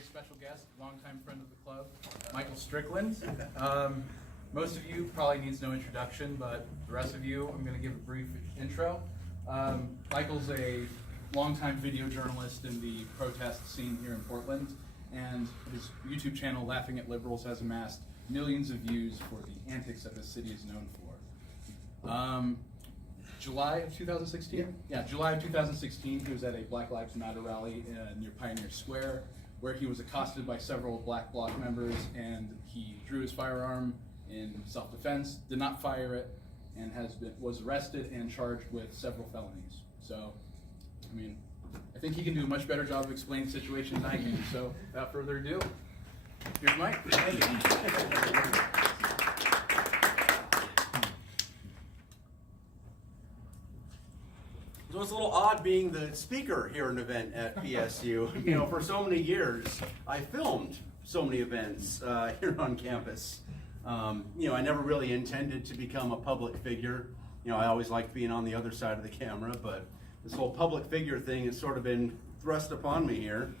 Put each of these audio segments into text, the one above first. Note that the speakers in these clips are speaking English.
very special guest, longtime friend of the club, Michael Strickland. Most of you probably needs no introduction, but the rest of you, I'm going to give a brief intro. Michael's a longtime video journalist in the protest scene here in Portland, and his YouTube channel, Laughing at Liberals, has amassed millions of views for the antics that this city is known for. July of 2016? Yeah, July of 2016, he was at a Black Lives Matter rally near Pioneer Square, where he was accosted by several Black Bloc members, and he drew his firearm in self-defense, did not fire it, and was arrested and charged with several felonies. So, I mean, I think he can do a much better job of explaining the situation than I can. So, without further ado, here's Mike. Thank you. So it's a little odd being the speaker here at an event at PSU. You know, for so many years, I filmed so many events here on campus. You know, I never really intended to become a public figure. You know, I always liked being on the other side of the camera, but this whole public figure thing has sort of been thrust upon me here.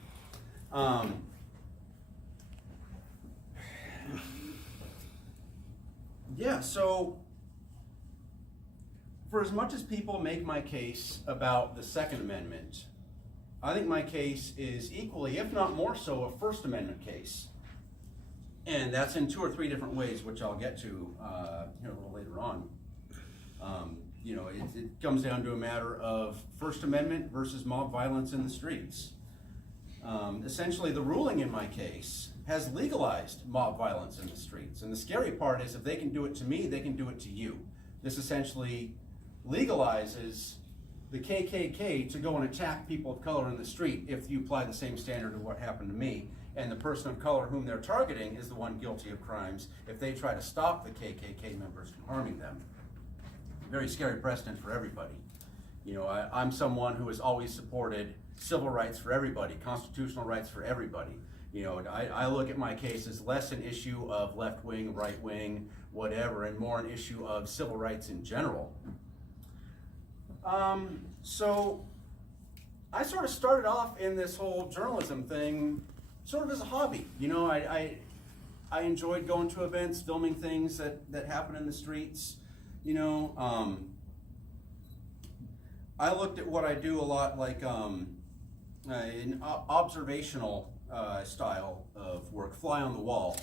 Yeah, so for as much as people make my case about the Second Amendment, I think my case is equally, if not more so, a First Amendment case. And that's in 2 or 3 different ways, which I'll get to here a little later on. You know, it comes down to a matter of First Amendment versus mob violence in the streets. Essentially, the ruling in my case has legalized mob violence in the streets. And the scary part is if they can do it to me, they can do it to you. This essentially legalizes the KKK to go and attack people of color in the street if you apply the same standard to what happened to me, and the person of color whom they're targeting is the one guilty of crimes if they try to stop the KKK members from harming them. Very scary precedent for everybody. You know, I'm someone who has always supported civil rights for everybody, constitutional rights for everybody. You know, I look at my case as less an issue of left wing, right wing, whatever, and more an issue of civil rights in general. So I sort of started off in this whole journalism thing sort of as a hobby. You know, I enjoyed going to events, filming things that happen in the streets. You know, I looked at what I do a lot like an observational style of work, fly on the wall.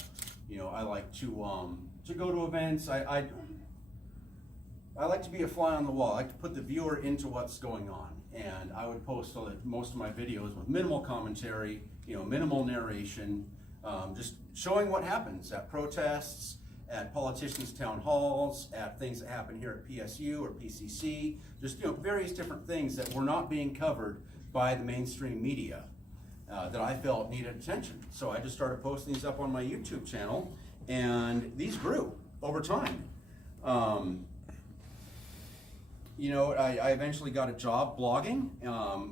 You know, I like to go to events. I like to be a fly on the wall. I like to put the viewer into what's going on. And I would post most of my videos with minimal commentary, you know, minimal narration, just showing what happens at protests, at politicians' town halls, at things that happen here at PSU or PCC, just, you know, various different things that were not being covered by the mainstream media that I felt needed attention. So I just started posting these up on my YouTube channel, and these grew over time. You know, I eventually got a job blogging.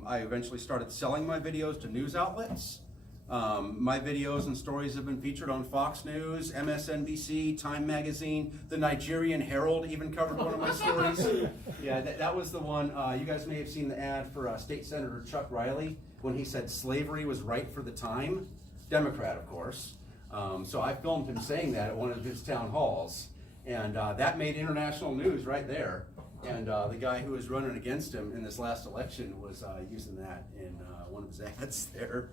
I eventually started selling my videos to news outlets. My videos and stories have been featured on Fox News, MSNBC, Time Magazine, the Nigerian Herald even covered one of my stories. Yeah, that was the one. You guys may have seen the ad for State Senator Chuck Riley when he said slavery was right for the time. Democrat, of course. So I filmed him saying that at one of his town halls. And that made international news right there. And the guy who was running against him in this last election was using that in one of his ads there.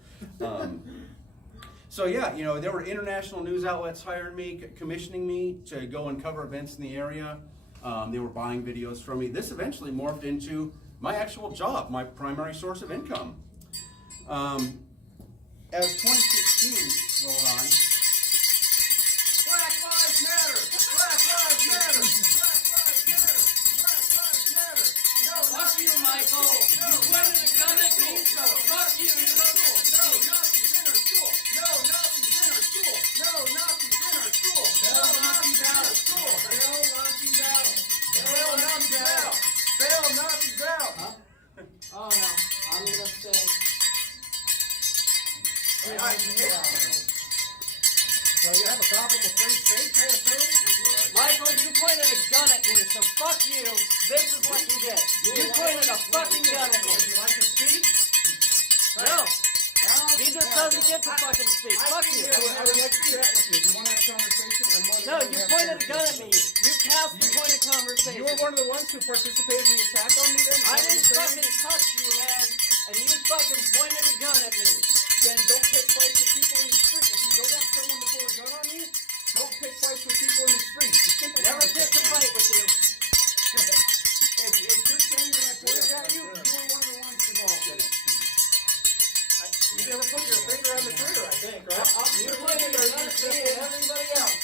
So yeah, you know, there were international news outlets hiring me, commissioning me to go and cover events in the area. They were buying videos from me. This eventually morphed into my actual job, my primary source of income. As 2016 rolled on, Black Lives Matter! Black Lives Matter! Black Lives Matter! Black Lives Matter! No, Fuck you, Michael! No, You pointed a gun at me, so fuck you! No, Nazis in our school! No, Nazis in our school! No, Nazis in our school! Bail Nazis out of school! Bail Nazis out! Bail Nazis out! Bail Nazis out! Huh? Oh no, I'm gonna say. So you have a problem with free speech, I assume? Michael, you pointed a gun at me, so fuck you. This is what you get. You pointed a fucking gun at me. Would you like to speak? No. He just doesn't get to fucking speak. Fuck you. I would like to chat with you. Do you want to have a conversation? I'm more than No, willing to you have pointed a conversation. gun at me. You passed the point of conversation. You were one of the ones who participated in the attack on me then? I didn't fucking touch you, man. And you fucking pointed a gun at me. Then don't pick fights with people in the street. If you don't want someone to pull a gun on you, don't pick fights with people in the street. It's simple. Never picked a fight with you. If you're saying that I pointed at you, you were one of the ones involved in it. You never put your finger on the trigger, I think, right? You pointed a gun at me and everybody else.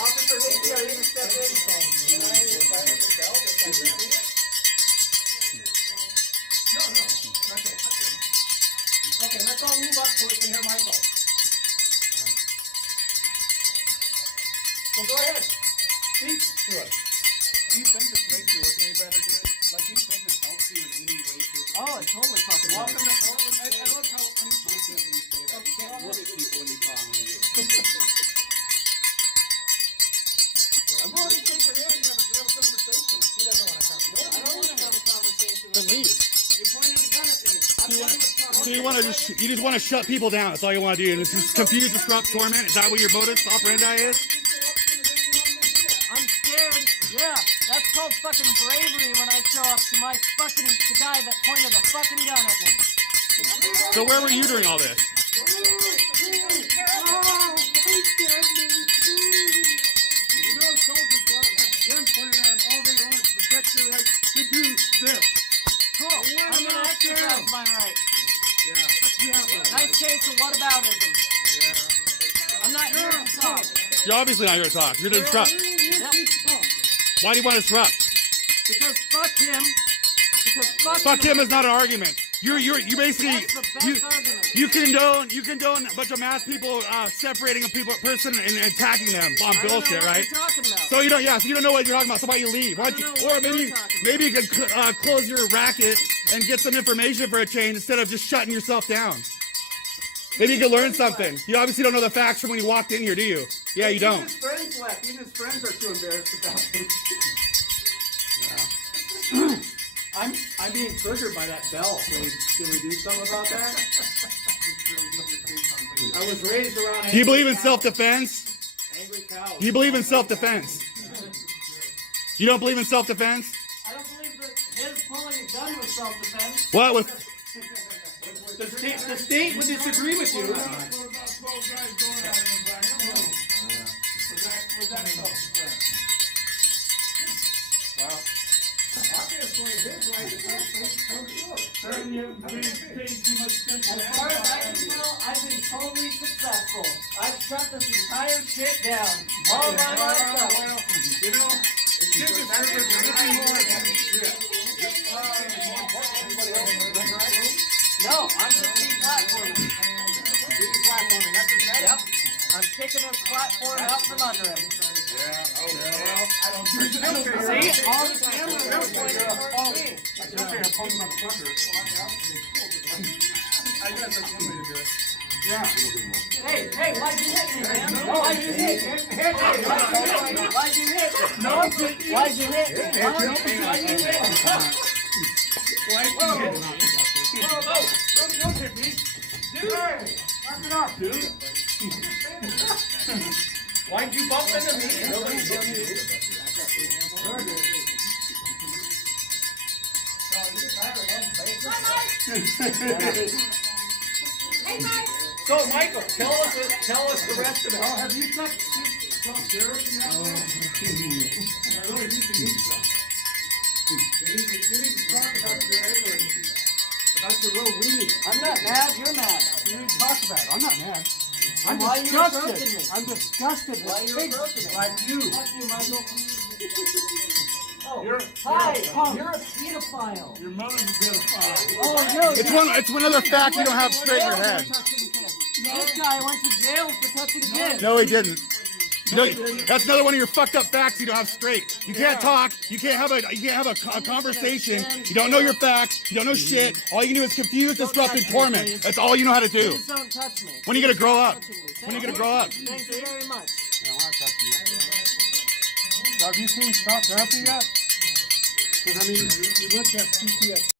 Officer Hickey, are you going to step in? Can I hit the bell that I grabbed it? No. Okay. Okay, let's all move up so we can hear Michael. So go ahead. Speak to us. Do you think this makes you look any better, dude? Like, do you think this helps you in any way, shape, or Oh, it totally fucking Welcome does. to Portland. I love how unconfidently you say that. You can't look at people when you talk to you. I'm willing to take your hand and have a conversation. He doesn't want to come. I don't want to have a conversation with you. You pointed a gun at me. I'm done with So you just want to shut people down. That's all you want to do. And it's just confuse, disrupt, torment. Is that what your modus operandi is? I'm scared. Yeah, that's called fucking bravery when I show up to the guy that pointed a fucking gun at me. So where were you during all this? You know, soldiers have guns pointed at them all day long to protect their right to do this. Cool. I'm gonna exercise my right. Yeah. Nice case of whataboutism. I'm not here to talk. You're obviously not here to talk. You're here to disrupt. Yep. Why do you want to disrupt? Because fuck him. Because Fuck him is not an argument. You basically That's the best argument. you condone a bunch of mass people separating a person and attacking them on I don't know bullshit, what right? you're talking about. So you don't know what you're talking about. So why you leave? Why don't you, I don't know or what maybe you're talking maybe you could close your racket and get some information for a change instead of just shutting yourself down. Maybe you could learn something. You obviously don't know the facts from when you walked in here, do you? Yeah, you don't. Even his friends left. Even his friends are too embarrassed about him. I'm being triggered by that bell. Can we do something about that? I was raised around. Do you believe in self-defense? Angry cows. Do you believe in self-defense? You don't believe in self-defense? I don't believe that his pulling a gun was self-defense. What with? The state would disagree with you. As far as I can tell, I've been totally successful. I've shut this entire shit down all by myself. You know, it's just No, I'm just deplatforming. Yep. I'm kicking his platform out from under him. See? All the cameras are pointed towards me. Hey, why'd you hit me, man? Why'd you hit me? Why'd you hit me? Why'd you hit me? Why'd you hit me? Why'd you bump into me? So, Michael, tell us the rest of it. Oh, have you got some sheriff in that I really need to meet some. You need to talk about your anger. That's the real weed. I'm not mad, you're mad. You need to talk about it. I'm not mad. I'm Why you disgusted. approaching me? I'm disgusted Why with you pigs approaching me? like you. Fuck you, Michael. Oh, You're hi, a punk. you're a pedophile. Your mother's a pedophile. Oh, yo, It's another fact you don't have straight in your head. This guy went to jail for touching kids. No, he didn't. That's another one of your fucked up facts you don't have straight. You can't talk. You can't have a conversation. You don't know your facts. You don't know shit. All you can do is confuse, disrupt, and torment. That's all you know how to do. Please don't touch me. When are you gonna grow up? Thank When are you gonna grow up? Thank you very much. Have you seen Stop Therapy yet? Because, I mean, you look at PTSD.